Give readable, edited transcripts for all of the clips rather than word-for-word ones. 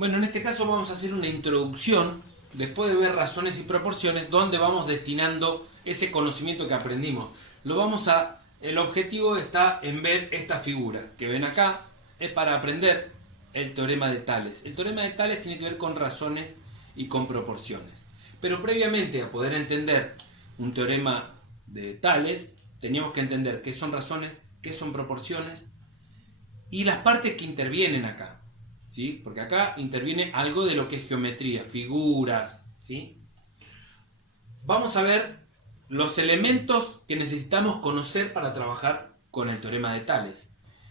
Bueno, en este caso vamos a hacer una introducción, después de ver razones y proporciones, donde vamos destinando ese conocimiento que aprendimos. El objetivo está en ver esta figura que ven acá, es para aprender el teorema de Tales. El teorema de Tales tiene que ver con razones y con proporciones. Pero previamente a poder entender un teorema de Tales, teníamos que entender qué son razones, qué son proporciones y las partes que intervienen acá. ¿Sí? Porque acá interviene algo de lo que es geometría, figuras, ¿sí? Vamos a ver los elementos que necesitamos conocer para trabajar con el teorema de Tales.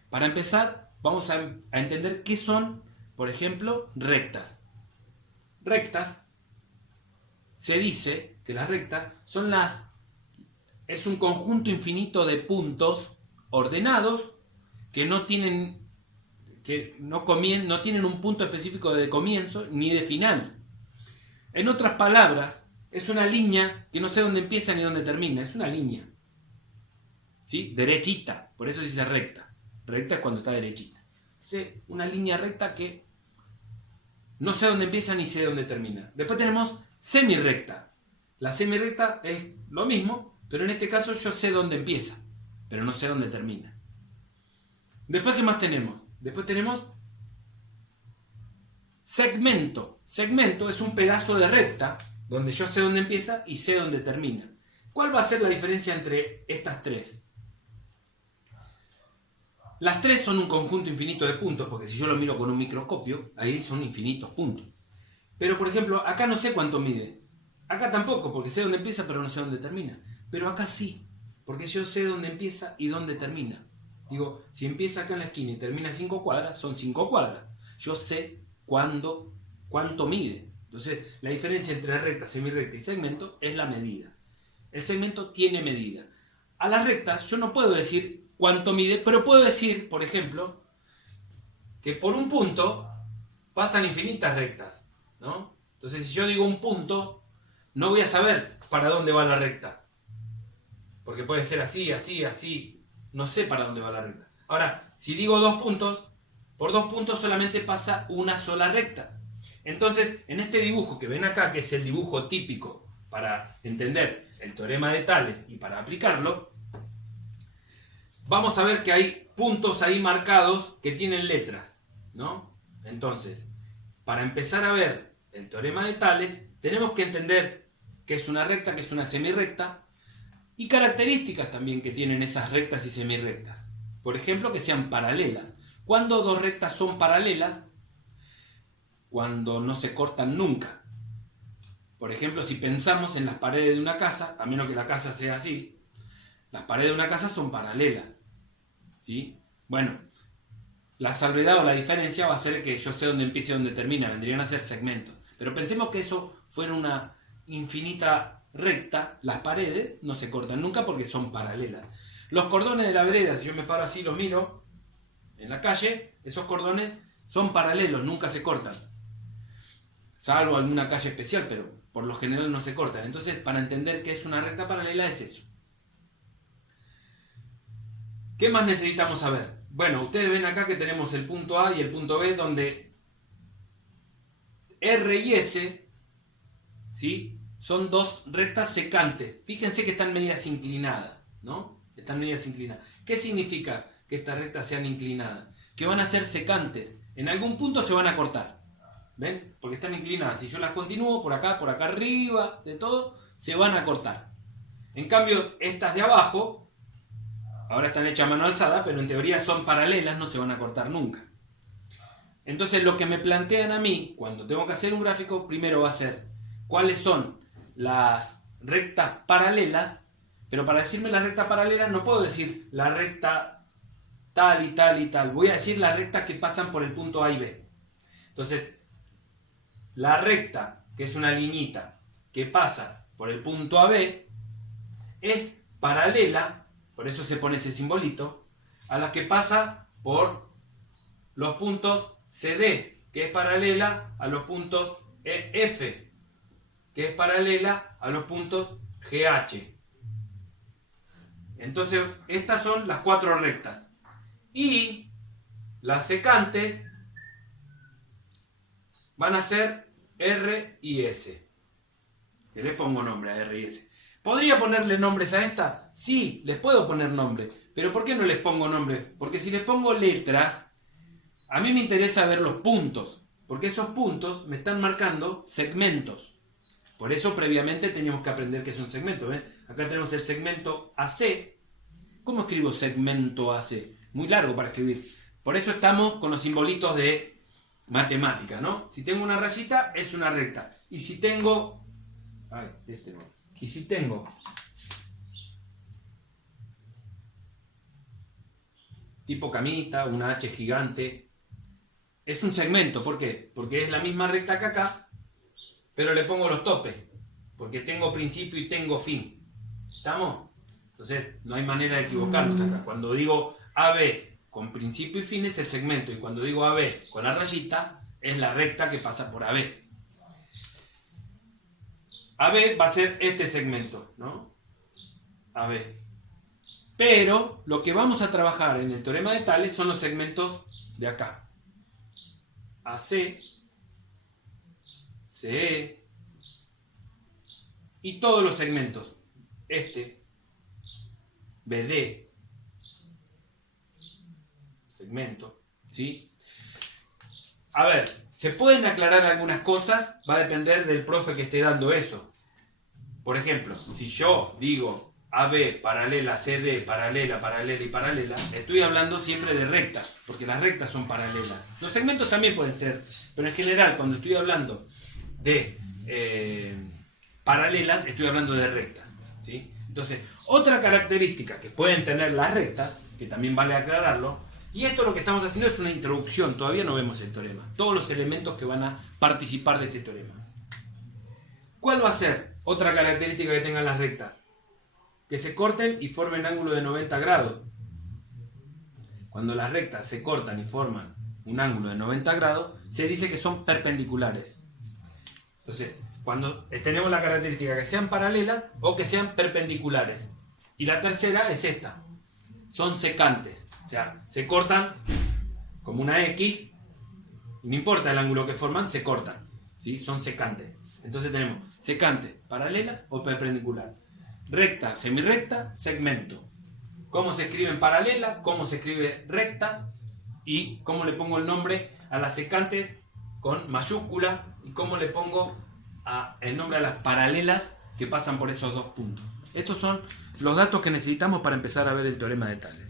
Para empezar, vamos a entender qué son, por ejemplo, rectas. Rectas, se dice que las rectas es un conjunto infinito de puntos ordenados que no tienen un punto específico de comienzo ni de final. En otras palabras, es una línea que no sé dónde empieza ni dónde termina, es una línea. ¿Sí? Derechita, por eso se dice recta. Recta es cuando está derechita. ¿Sí? Una línea recta que no sé dónde empieza ni sé dónde termina. Después tenemos semirrecta. La semirrecta es lo mismo, pero en este caso yo sé dónde empieza, pero no sé dónde termina. Después, ¿qué más tenemos? Después tenemos segmento. Segmento es un pedazo de recta donde yo sé dónde empieza y sé dónde termina. ¿Cuál va a ser la diferencia entre estas tres? Las tres son un conjunto infinito de puntos, porque si yo lo miro con un microscopio, ahí son infinitos puntos. Pero, por ejemplo, acá no sé cuánto mide. Acá tampoco, porque sé dónde empieza, pero no sé dónde termina. Pero acá sí, porque yo sé dónde empieza y dónde termina. Digo, si empieza acá en la esquina y termina 5 cuadras, son 5 cuadras. Yo sé cuánto mide. Entonces, la diferencia entre recta, semirrecta y segmento es la medida. El segmento tiene medida. A las rectas yo no puedo decir cuánto mide, pero puedo decir, por ejemplo, que por un punto pasan infinitas rectas, ¿no? Entonces, si yo digo un punto, no voy a saber para dónde va la recta. Porque puede ser así, así, así. No sé para dónde va la recta. Ahora, si digo 2 puntos, por 2 puntos solamente pasa una sola recta. Entonces, en este dibujo que ven acá, que es el dibujo típico para entender el teorema de Tales y para aplicarlo, vamos a ver que hay puntos ahí marcados que tienen letras, ¿no? Entonces, para empezar a ver el teorema de Tales, tenemos que entender qué es una recta, qué es una semirrecta, y características también que tienen esas rectas y semirrectas. Por ejemplo, que sean paralelas. ¿Cuándo dos rectas son paralelas? Cuando no se cortan nunca. Por ejemplo, si pensamos en las paredes de una casa, a menos que la casa sea así, las paredes de una casa son paralelas. ¿Sí? Bueno, la salvedad o la diferencia va a ser que yo sé dónde empieza y dónde termina, vendrían a ser segmentos. Pero pensemos que eso fuera una infinita recta, las paredes no se cortan nunca porque son paralelas. Los cordones de la vereda, si yo me paro así y los miro en la calle, esos cordones son paralelos, nunca se cortan. Salvo alguna calle especial, pero por lo general no se cortan. Entonces, para entender qué es una recta paralela es eso. ¿Qué más necesitamos saber? Bueno, ustedes ven acá que tenemos el punto A y el punto B, donde R y S, ¿sí?, son dos rectas secantes. Fíjense que están medias inclinadas, ¿no? Están medias inclinadas. ¿Qué significa que estas rectas sean inclinadas? Que van a ser secantes. En algún punto se van a cortar. ¿Ven? Porque están inclinadas. Si yo las continúo por acá arriba, de todo, se van a cortar. En cambio, estas de abajo, ahora están hechas a mano alzada, pero en teoría son paralelas, no se van a cortar nunca. Entonces, lo que me plantean a mí, cuando tengo que hacer un gráfico, primero va a ser cuáles son las rectas paralelas, pero para decirme las rectas paralelas no puedo decir la recta tal y tal y tal. Voy a decir las rectas que pasan por el punto A y B. Entonces, la recta, que es una liñita que pasa por el punto AB, es paralela, por eso se pone ese simbolito, a las que pasa por los puntos CD, que es paralela a los puntos EF, que es paralela a los puntos GH. Entonces, estas son las 4 rectas. Y las secantes van a ser R y S. Que le pongo nombre a R y S. ¿Podría ponerle nombres a esta? Sí, les puedo poner nombre. Pero ¿por qué no les pongo nombre? Porque si les pongo letras, a mí me interesa ver los puntos. Porque esos puntos me están marcando segmentos. Por eso previamente teníamos que aprender qué es un segmento. Acá tenemos el segmento AC. ¿Cómo escribo segmento AC? Muy largo para escribir. Por eso estamos con los simbolitos de matemática, ¿no? Si tengo una rayita, es una recta. Y si tengo... Ay, este no. Y si tengo tipo camita, una H gigante, es un segmento. ¿Por qué? Porque es la misma recta que acá, pero le pongo los topes. Porque tengo principio y tengo fin. ¿Estamos? Entonces, no hay manera de equivocarnos acá. Cuando digo AB con principio y fin es el segmento. Y cuando digo AB con la rayita, es la recta que pasa por AB. AB va a ser este segmento, ¿no? AB. Pero lo que vamos a trabajar en el teorema de Tales son los segmentos de acá. AC, CE y todos los segmentos. Este, BD, segmento, ¿sí? A ver, se pueden aclarar algunas cosas, va a depender del profe que esté dando eso. Por ejemplo, si yo digo AB paralela, CD, paralela, paralela y paralela, estoy hablando siempre de rectas, porque las rectas son paralelas. Los segmentos también pueden ser, pero en general cuando estoy hablando de paralelas, estoy hablando de rectas, ¿sí? Entonces, otra característica que pueden tener las rectas, que también vale aclararlo, y esto lo que estamos haciendo es una introducción, todavía no vemos el teorema, todos los elementos que van a participar de este teorema. ¿Cuál va a ser otra característica que tengan las rectas? Que se corten y formen ángulo de 90 grados. Cuando las rectas se cortan y forman un ángulo de 90 grados, se dice que son perpendiculares. Entonces, cuando tenemos la característica que sean paralelas o que sean perpendiculares. Y la tercera es esta. Son secantes. O sea, se cortan como una X y no importa el ángulo que forman, se cortan. ¿Sí? Son secantes. Entonces tenemos secante, paralela o perpendicular. Recta, semirrecta, segmento. ¿Cómo se escribe en paralela? ¿Cómo se escribe recta? Y cómo le pongo el nombre a las secantes con mayúscula. Y cómo le pongo el nombre a las paralelas que pasan por esos dos puntos. Estos son los datos que necesitamos para empezar a ver el teorema de Tales.